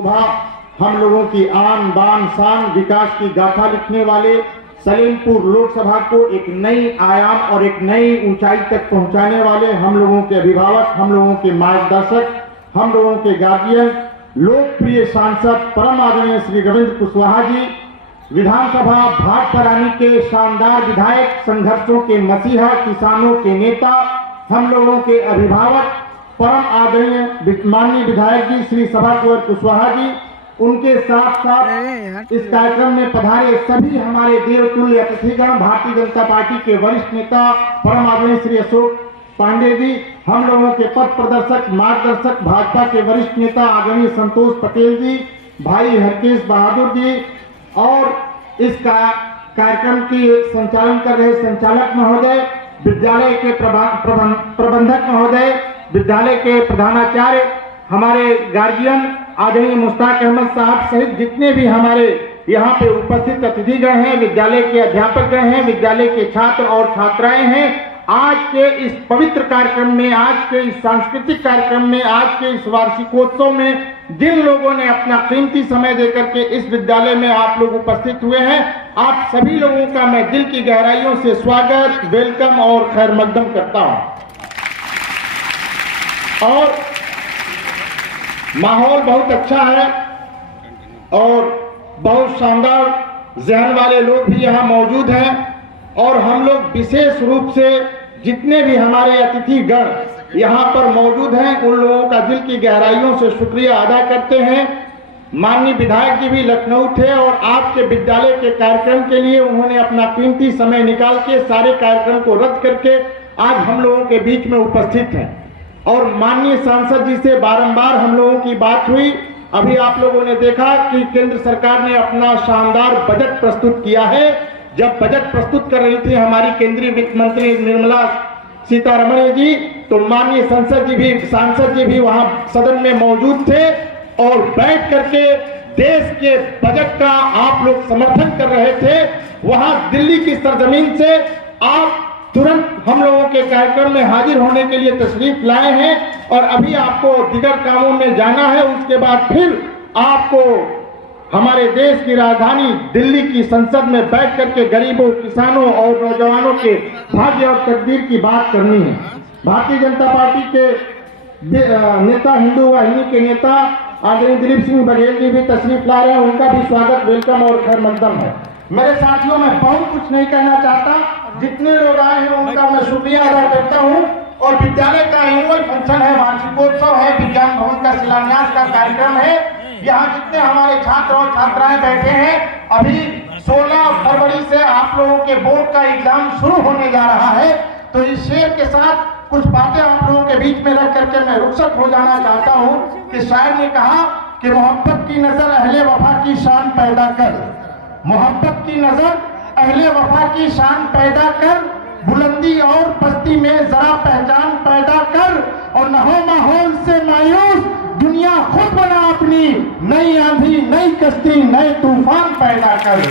हम लोगों की आन बान शान विकास की गाथा लिखने वाले सलेमपुर लोकसभा को एक नई आयाम और एक नई ऊंचाई तक पहुंचाने वाले हम लोगों के अभिभावक, हम लोगों के मार्गदर्शक, हम लोगों के गार्जियन, लोकप्रिय सांसद परम आदरणीय श्री रविंद्र कुशवाहा जी, विधानसभा भाटपरानी के शानदार विधायक, संघर्षों के मसीहा, किसानों के नेता, हम लोगों के अभिभावक परम आदरणीय माननीय विधायक जी श्री सभा कुंवर कुशवाहा जी, उनके साथ साथ इस कार्यक्रम में पधारे सभी हमारे देवतुल्य अतिथिगण, भारतीय जनता पार्टी के वरिष्ठ नेता परम आदरणीय श्री अशोक पांडे जी, हम लोगों के पथ प्रदर्शक मार्गदर्शक भाजपा के वरिष्ठ नेता आदरणीय संतोष पटेल जी, भाई हरकेश बहादुर जी, और इस कार्यक्रम की संचालन कर रहे संचालक महोदय, विद्यालय के प्रबंधक महोदय, विद्यालय के प्रधानाचार्य, हमारे गार्जियन आदरणीय मुश्ताक अहमद साहब सहित जितने भी हमारे यहाँ पे उपस्थित अतिथिगण हैं, विद्यालय के अध्यापकगण हैं, विद्यालय के छात्र और छात्राएं हैं। आज के इस पवित्र कार्यक्रम में, आज के इस सांस्कृतिक कार्यक्रम में, आज के इस वार्षिकोत्सव में जिन लोगों ने अपना कीमती समय देकर के इस विद्यालय में आप लोग उपस्थित हुए हैं, आप सभी लोगों का मैं दिल की गहराइयों से स्वागत, वेलकम और खैर मकदम करता हूं। और माहौल बहुत अच्छा है और बहुत शानदार जहन वाले लोग भी यहाँ मौजूद हैं, और हम लोग विशेष रूप से जितने भी हमारे अतिथिगण यहाँ पर मौजूद हैं उन लोगों का दिल की गहराइयों से शुक्रिया अदा करते हैं। माननीय विधायक जी भी लखनऊ थे और आपके विद्यालय के कार्यक्रम के लिए उन्होंने अपना कीमती समय निकाल के सारे कार्यक्रम को रद्द करके आज हम लोगों के बीच में उपस्थित हैं। और माननीय सांसद जी से बारंबार हम लोगों की बात हुई। अभी आप लोगों ने देखा कि केंद्र सरकार ने अपना शानदार बजट प्रस्तुत किया है। जब बजट प्रस्तुत कर रही थी हमारी केंद्रीय वित्त मंत्री निर्मला सीतारमण जी, तो माननीय सांसद जी भी वहां सदन में मौजूद थे और बैठ करके देश के बजट का आप लोग समर्थन कर रहे थे। वहां दिल्ली की सरजमीन से आप तुरंत हम लोगों के कार्यक्रम में हाजिर होने के लिए तशरीफ लाए हैं, और अभी आपको दिगर कामों में जाना है। उसके बाद फिर आपको हमारे देश की राजधानी दिल्ली की संसद में बैठ करके गरीबों, किसानों और नौजवानों के भाग्य और तकदीर की बात करनी है। भारतीय जनता पार्टी के नेता, हिंदू वाहिनी के नेता आदरणीय दिलीप सिंह बघेल जी भी तशरीफ ला रहे हैं, उनका भी स्वागत, वेलकम और खैर मकदम है। मेरे साथियों, मैं बहुत कुछ नहीं कहना चाहता, जितने लोग आए हैं उनका मैं शुक्रिया अदा करता हूँ। और विद्यालय का एनुअल फंक्शन है, वार्षिकोत्सव है, विज्ञान भवन का शिलान्यास का कार्यक्रम है। यहाँ जितने हमारे छात्र और छात्राएं बैठे हैं, अभी 16 फरवरी से आप लोगों के बोर्ड का एग्जाम शुरू होने जा रहा है। तो इस शेर के साथ कुछ बातें आप लोगों के बीच में रख करके मैं रुखसत हो जाना चाहता हूँ कि शायर ने कहा कि मोहब्बत की नजर अहले वफा की शान पैदा कर, मोहब्बत की नजर अहले वफा की शान पैदा कर, बुलंदी और पस्ती में जरा पहचान पैदा कर, और न हो माहौल से मायूस, दुनिया खुद बना अपनी, नई आंधी नई कश्ती नए तूफान पैदा कर,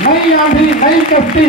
नई आंधी नई कश्ती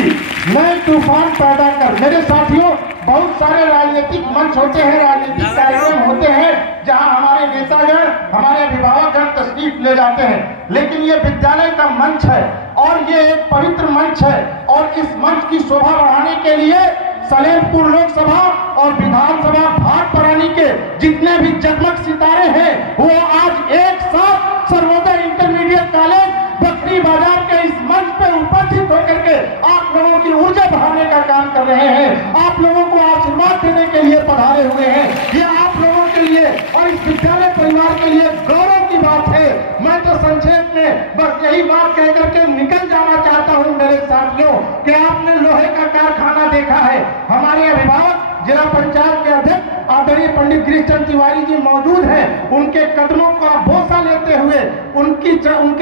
नए तूफान पैदा कर। मेरे साथियों, बहुत सारे राजनीतिक मंच होते हैं, राजनीतिक कार्यक्रम होते हैं जहां हमारे नेतागण, हमारे अभिभावकगण तशरीफ ले जाते हैं, लेकिन ये विद्यालय का मंच है और ये एक पवित्र मंच है। और इस मंच की शोभा बढ़ाने के लिए सलेमपुर लोकसभा और विधानसभा भाटपरानी के जितने भी जगमग सितारे हैं वो आज एक साथ सर्वोदय इंटरमीडिएट कॉलेज बकरी बाजार के इस मंच पे उपस्थित होकर के आप लोगों की ऊर्जा बढ़ाने का काम कर रहे हैं, आप लोगों को आशीर्वाद देने के लिए पधारे हुए हैं। ये आप लोगों के लिए और इस विद्यालय परिवार के लिए गौरव की बात है। मैं तो संक्षेप में बस यही बात कह करके निकल जाना चाहता हूँ मेरे साथियों कि आपने लोहे का कारखाना देखा है। हमारे अभिभावक जिला पंचायत के अध्यक्ष आदरणीय पंडित गिरीशचंद्र तिवारी जी मौजूद हैं। उनके कदमों का बोसा लेते हुए, उनके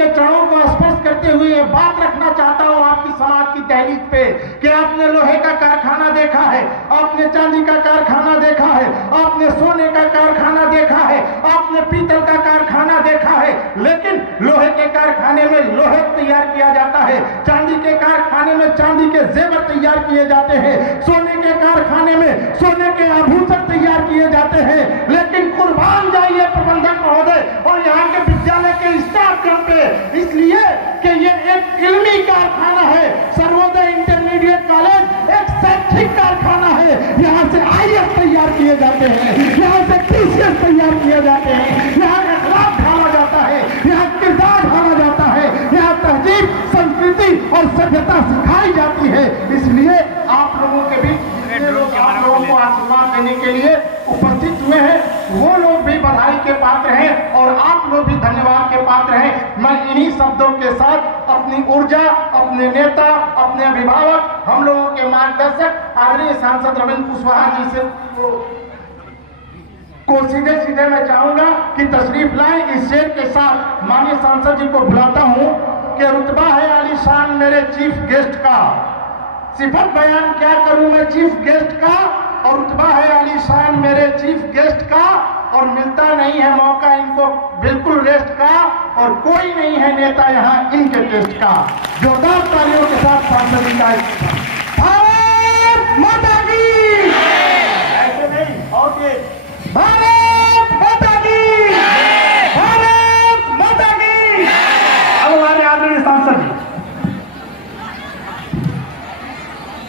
चरणों को स्पर्श करते हुए ये बात रखना चाहता हूँ आपकी समाज की दहलीज पे कि आपने लोहे का कारखाना देखा है, आपने चांदी का कारखाना देखा है, आपने सोने का कारखाना देखा है, आपने पीतल का कारखाना देखा है, लेकिन लोहे के कारखाने में लोहे तैयार किया जाता है, चांदी के कारखाने में चांदी के जेवर तैयार किए जाते हैं, सोने के कारखाने में सोने के आभूषण तैयार किए जाते हैं। लेकिन कुर्बान जाइए प्रबंधक महोदय और यहाँ के विद्यालय के मैं इन्हीं शब्दों के साथ अपनी ऊर्जा, अपने नेता, अपने अभिभावक, हम लोगों के मार्गदर्शक आदरणीय सांसद रविंद्र कुशवाहा जी से को सीधे मैं चाहूंगा कि तशरीफ लाएं। इस शेर के साथ माननीय सांसद जी को बुलाता हूं कि रुतबा है आलीशान मेरे चीफ गेस्ट का, सिफत बयान क्या करूं मैं चीफ गेस्ट का, और रुतबा है आलीशान मेरे चीफ गेस्ट का, और मिलता नहीं है मौका इनको बिल्कुल रेस्ट का, और कोई नहीं है नेता यहाँ इनके टेस्ट का। जोरदार तालियों के साथ सांसद जी का भारत माता